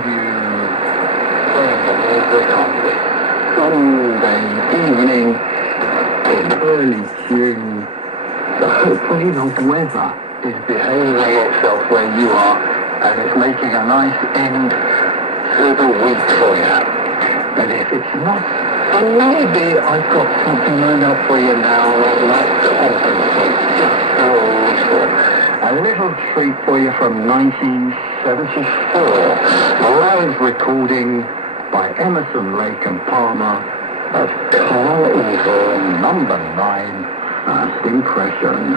find you playing the music on this Sunday evening in early June. So hopefully the weather is behaving itself where you are, and it's making a nice end to the week for you. But if it's not, then maybe I've got something lined up for you now that might compensate just a little. A little treat for you from 1974, a live recording by Emerson, Lake and Palmer of Carl Evil number 9, First Impression.